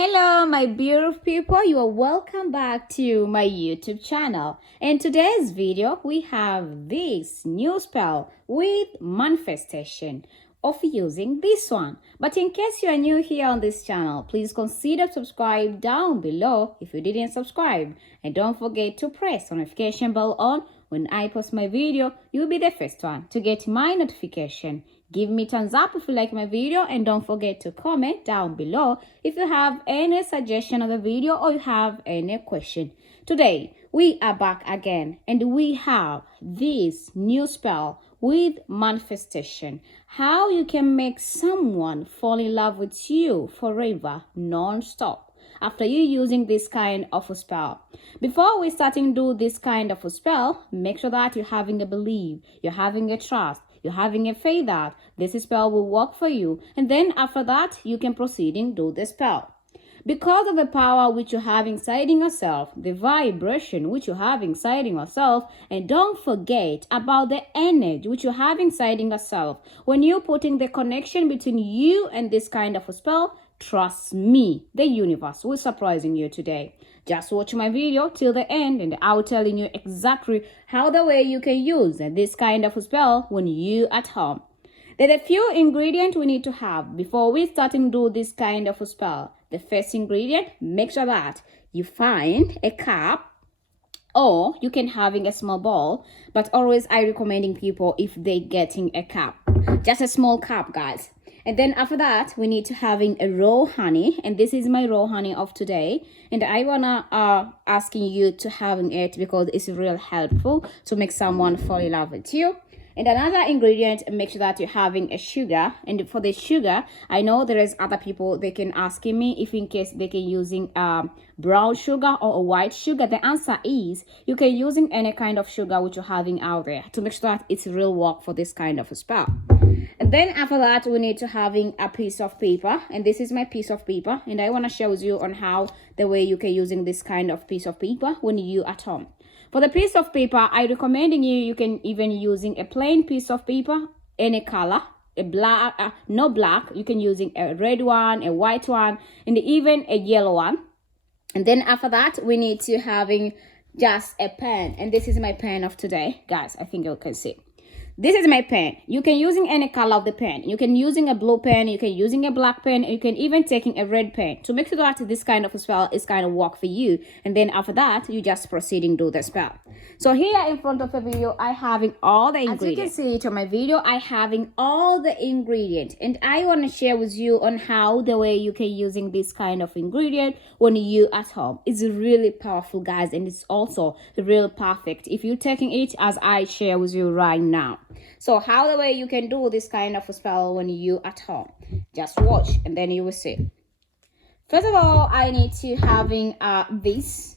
Hello, my beautiful people. You are welcome back to my YouTube channel. In today's video, we have this new spell with manifestation of using this one. But in case you are new here on this channel, please consider subscribe down below if you didn't subscribe. And don't forget to press the notification bell on. When I post my video, you'll be the first one to get my notification. Give me thumbs up if you like my video, and don't forget to comment down below if you have any suggestion of the video or you have any question. Today we are back again and we have this new spell with manifestation. How you can make someone fall in love with you forever, non-stop, after you using this kind of a spell. Before we starting do this kind of a spell, make sure that you're having a belief, you're having a trust, you're having a faith that this spell will work for you. And then after that, you can proceed and do the spell. Because of the power which you have inside in yourself, the vibration which you have inside in yourself, and don't forget about the energy which you have inside in yourself. When you're putting the connection between you and this kind of a spell, trust me, the universe will surprising you today. Just watch my video till the end and I'll telling you exactly how the way you can use this kind of a spell when you at home. There are a few ingredients we need to have before we starting do this kind of a spell. The first ingredient, make sure that you find a cup, or you can having a small bowl, but always I recommending people if they getting a cup, just a small cup, guys. And then after that, we need to having a raw honey, and this is my raw honey of today. And I wanna asking you to having it because it's real helpful to make someone fall in love with you. And another ingredient, make sure that you're having a sugar. And for the sugar, I know there is other people they can asking me if in case they can using brown sugar or a white sugar. The answer is you can using any kind of sugar which you're having out there to make sure that it's real work for this kind of a spell. And then after that, we need to having a piece of paper, and this is my piece of paper, and I want to show you on how the way you can using this kind of piece of paper when you at home. For the piece of paper, I recommending you can even using a plain piece of paper, any color, a black, no black, you can using a red one, a white one, and even a yellow one. And then after that, we need to having just a pen, and this is my pen of today, guys. I think you can see. This is my pen. You can using any color of the pen. You can using a blue pen, you can using a black pen, you can even taking a red pen to make sure that this kind of a spell is kind of work for you. And then after that, you just proceeding do the spell. So here in front of the video, I having all the ingredients. As you can see it on my video, I having all the ingredients, and I want to share with you on how the way you can using this kind of ingredient when you at home. It's really powerful, guys, and it's also real perfect if you're taking it as I share with you right now. So how the way you can do this kind of a spell when you at home, just watch and then you will see. First of all, I need to having a piece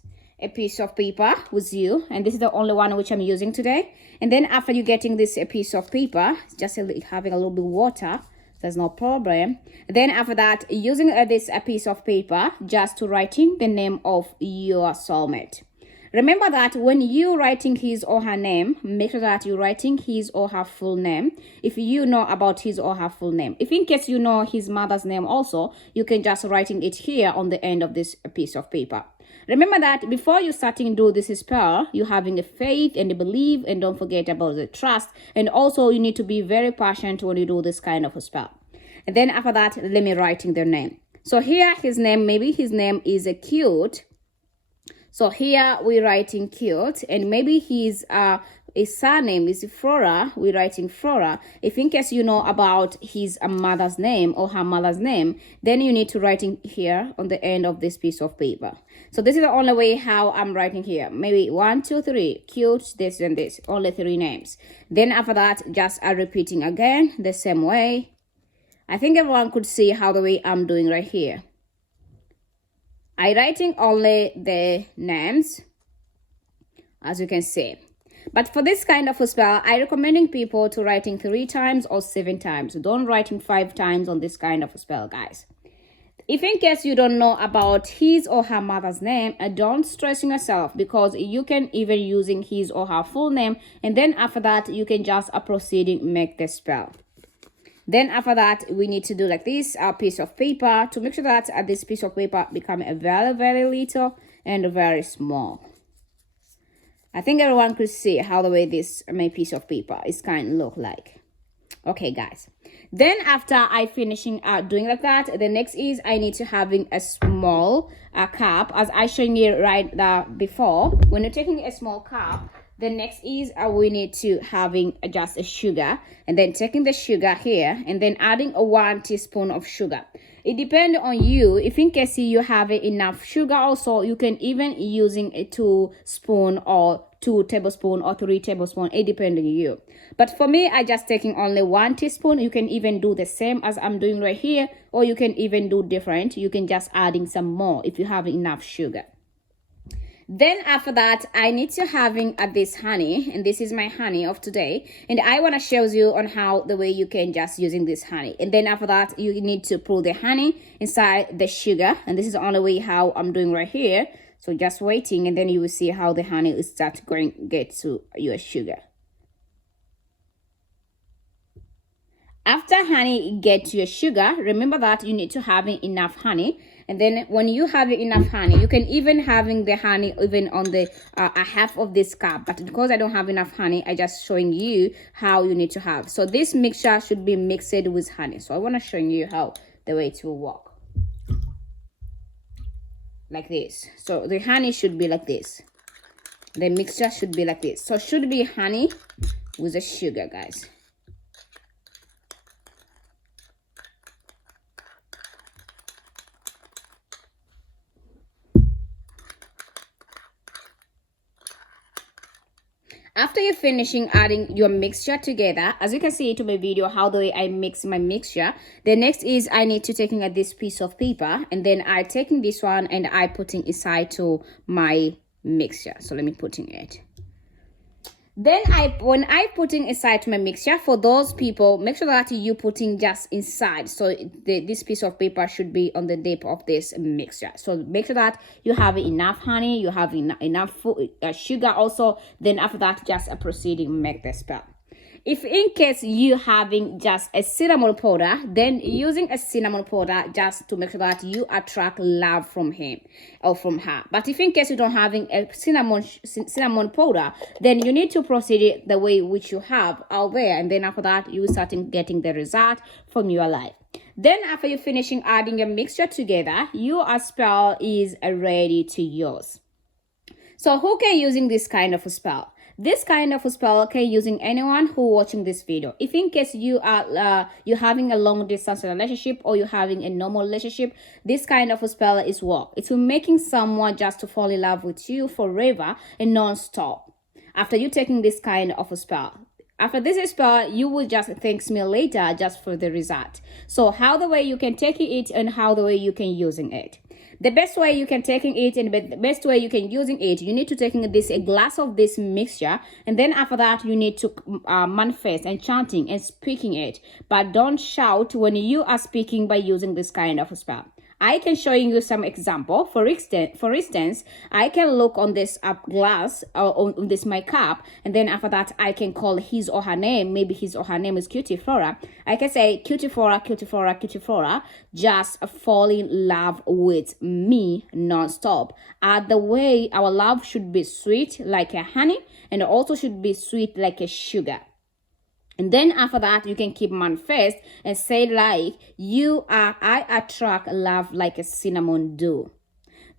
of paper with you, and this is the only one which I'm using today. And then after you getting this a piece of paper, just having a little bit of water, there's no problem. Then after that, using this a piece of paper just to writing the name of your soulmate. Remember that when you writing his or her name, make sure that you're writing his or her full name. If you know about his or her full name. If in case you know his mother's name also, you can just writing it here on the end of this piece of paper. Remember that before you starting do this spell, you having a faith and a belief, and don't forget about the trust. And also you need to be very patient when you do this kind of a spell. And then after that, let me writing their name. So here his name, maybe his name is a Cute. So here we're writing Cute, and maybe his surname is Flora. We're writing Flora. If in case you know about his mother's name or her mother's name, then you need to writing here on the end of this piece of paper. So this is the only way how I'm writing here. Maybe 1, 2, 3, Cute, this and this, only 3 names. Then after that, just repeating again the same way. I think everyone could see how the way I'm doing right here. I writing only the names, as you can see. But for this kind of a spell, I recommending people to writing 3 times or 7 times. Don't writing 5 times on this kind of a spell, guys. If in case you don't know about his or her mother's name, don't stress yourself, because you can even using his or her full name, and then after that you can just proceeding make the spell. Then after that, we need to do like this, a piece of paper, to make sure that this piece of paper become a very, very little and very small. I think everyone could see how the way this my piece of paper is kind of look like. Okay, guys. Then after I finishing doing like that, the next is I need to having a small cup, as I showing you right before. When you're taking a small cup, the next is we need to having just a sugar, and then taking the sugar here and then adding a 1 teaspoon of sugar. It depends on you. If in case you have enough sugar, also you can even using a 2 spoon or 2 tablespoon or 3 tablespoon. It depends on you. But for me, I just taking only 1 teaspoon. You can even do the same as I'm doing right here, or you can even do different. You can just adding some more if you have enough sugar. Then after that, I need to having this honey, and this is my honey of today, and I want to show you on how the way you can just using this honey. And then after that, you need to pour the honey inside the sugar, and this is the only way how I'm doing right here. So just waiting, and then you will see how the honey is start going get to your sugar. After honey get to your sugar, remember that you need to have enough honey. And then when you have enough honey, you can even having the honey even on the a half of this cup. But because I don't have enough honey, I just showing you how you need to have. So this mixture should be mixed with honey. So I want to show you how the way it will work. Like this. So the honey should be like this. The mixture should be like this. So should be honey with the sugar, guys. After you're finishing adding your mixture together, as you can see to my video how the way I mix my mixture, the next is I need to taking this piece of paper, and then I taking this one and I putting inside to my mixture. So let me put in it. Then when I putting inside my mixture, for those people, make sure that you putting just inside. So this piece of paper should be on the dip of this mixture. So make sure that you have enough honey, you have enough sugar also. Then after that, just proceeding make the spell. If in case you having just a cinnamon powder, then using a cinnamon powder just to make sure that you attract love from him or from her. But if in case you don't having a cinnamon powder, then you need to proceed the way which you have out there, and then after that you starting getting the result from your life. Then after you finishing adding your mixture together, your spell is ready to use. So who can using this kind of a spell? This kind of a spell can using anyone who watching this video. If in case you are you're having a long distance relationship or you're having a normal relationship, this kind of a spell is work. It's making someone just to fall in love with you forever and non-stop. After you taking this kind of a spell, after this spell, you will just thank me later just for the result. So how the way you can take it and how the way you can using it. The best way you can taking it and the best way you can using it, you need to taking this a glass of this mixture, and then after that you need to manifest and chanting and speaking it, but don't shout when you are speaking by using this kind of spell. I can show you some example. For instance, I can look on this glass or on this my cup, and then after that I can call his or her name. Maybe his or her name is Cutie Flora. I can say Cutie Flora, Cutie Flora, Cutie Flora, just fall in love with me non-stop. The way our love should be sweet like a honey, and also should be sweet like a sugar. And then after that, you can keep manifest and say like, I attract love like a cinnamon do.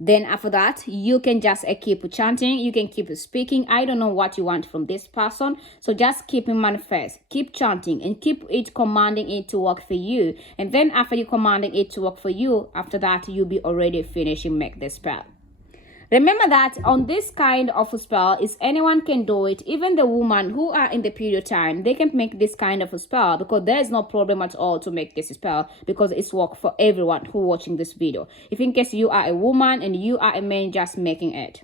Then after that, you can just keep chanting. You can keep speaking. I don't know what you want from this person. So just keep it manifest. Keep chanting and keep it commanding it to work for you. And then after you commanding it to work for you, after that, you'll be already finishing make the spell. Remember that on this kind of a spell is anyone can do it. Even the woman who are in the period time, they can make this kind of a spell, because there is no problem at all to make this spell, because it's work for everyone who watching this video. If in case you are a woman and you are a man, just making it.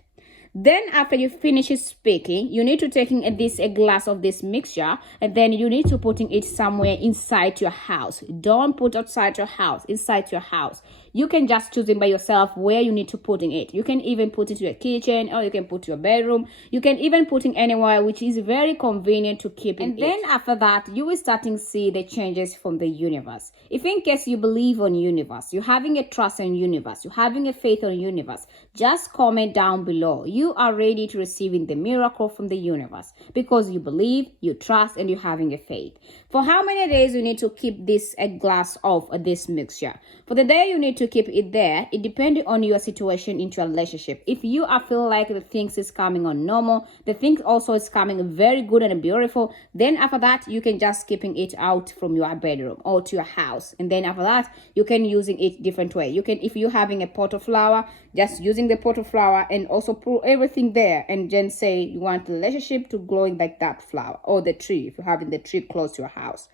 Then after you finish speaking, you need to taking a glass of this mixture, and then you need to putting it somewhere inside your house. Don't put outside your house, inside your house. You can just choose it by yourself where you need to put in it. You can even put it to your kitchen, or you can put to your bedroom. You can even put it anywhere, which is very convenient to keep in it. And then after that, you will starting to see the changes from the universe. If in case you believe on universe, you're having a trust in universe, you're having a faith on universe, just comment down below. You are ready to receiving the miracle from the universe because you believe, you trust, and you're having a faith. For how many days you need to keep this a glass of this mixture? For the day you need to keep it there, it depends on your situation into a relationship. If you are feeling like the things is coming on normal, the things also is coming very good and beautiful, then after that you can just keeping it out from your bedroom or to your house. And then after that you can using it different way. You can, if you're having a pot of flower, just using the pot of flower and also put everything there, and then say you want the relationship to glowing like that flower, or the tree if you're having the tree close to your house.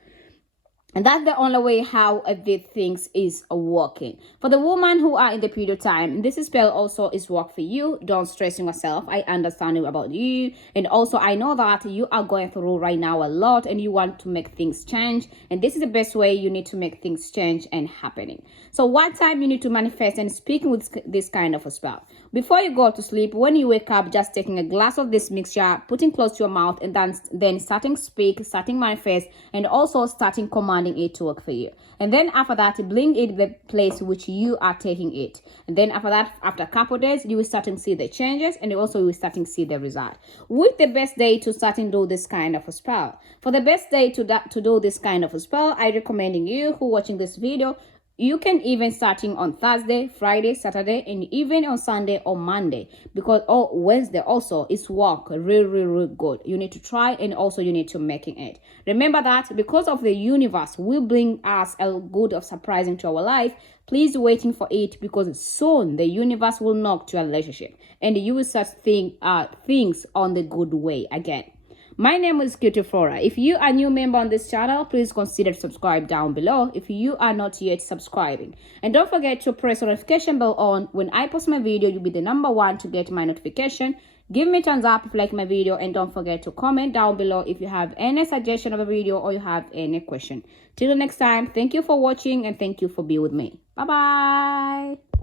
And that's the only way how these things is working. For the woman who are in the period time, this spell also is work for you. Don't stress yourself. I understand about you. And also I know that you are going through right now a lot and you want to make things change. And this is the best way you need to make things change and happening. So what time you need to manifest and speaking with this kind of a spell? Before you go to sleep, when you wake up, just taking a glass of this mixture, putting close to your mouth, and then starting speak, starting manifest, and also starting command it to work for you. And then after that, bring it the place which you are taking it. And then after that, after a couple of days, you will start to see the changes, and also you will start to see the result. With the best day to start and do this kind of a spell. For the best day to do this kind of a spell, I recommending you who watching this video, you can even starting on Thursday, Friday, Saturday, and even on Sunday or Monday, because Wednesday also is work really good. You need to try, and also you need to making it. Remember that because of the universe will bring us a good of surprising to our life. Please waiting for it, because soon the universe will knock to a relationship and you will start things on the good way again. My name is Cutie Flora. If you are a new member on this channel, please consider subscribe down below if you are not yet subscribing. And don't forget to press the notification bell on. When I post my video, you'll be the #1 to get my notification. Give me a thumbs up if you like my video, and don't forget to comment down below if you have any suggestion of a video or you have any question. Till the next time, thank you for watching and thank you for being with me. Bye-bye.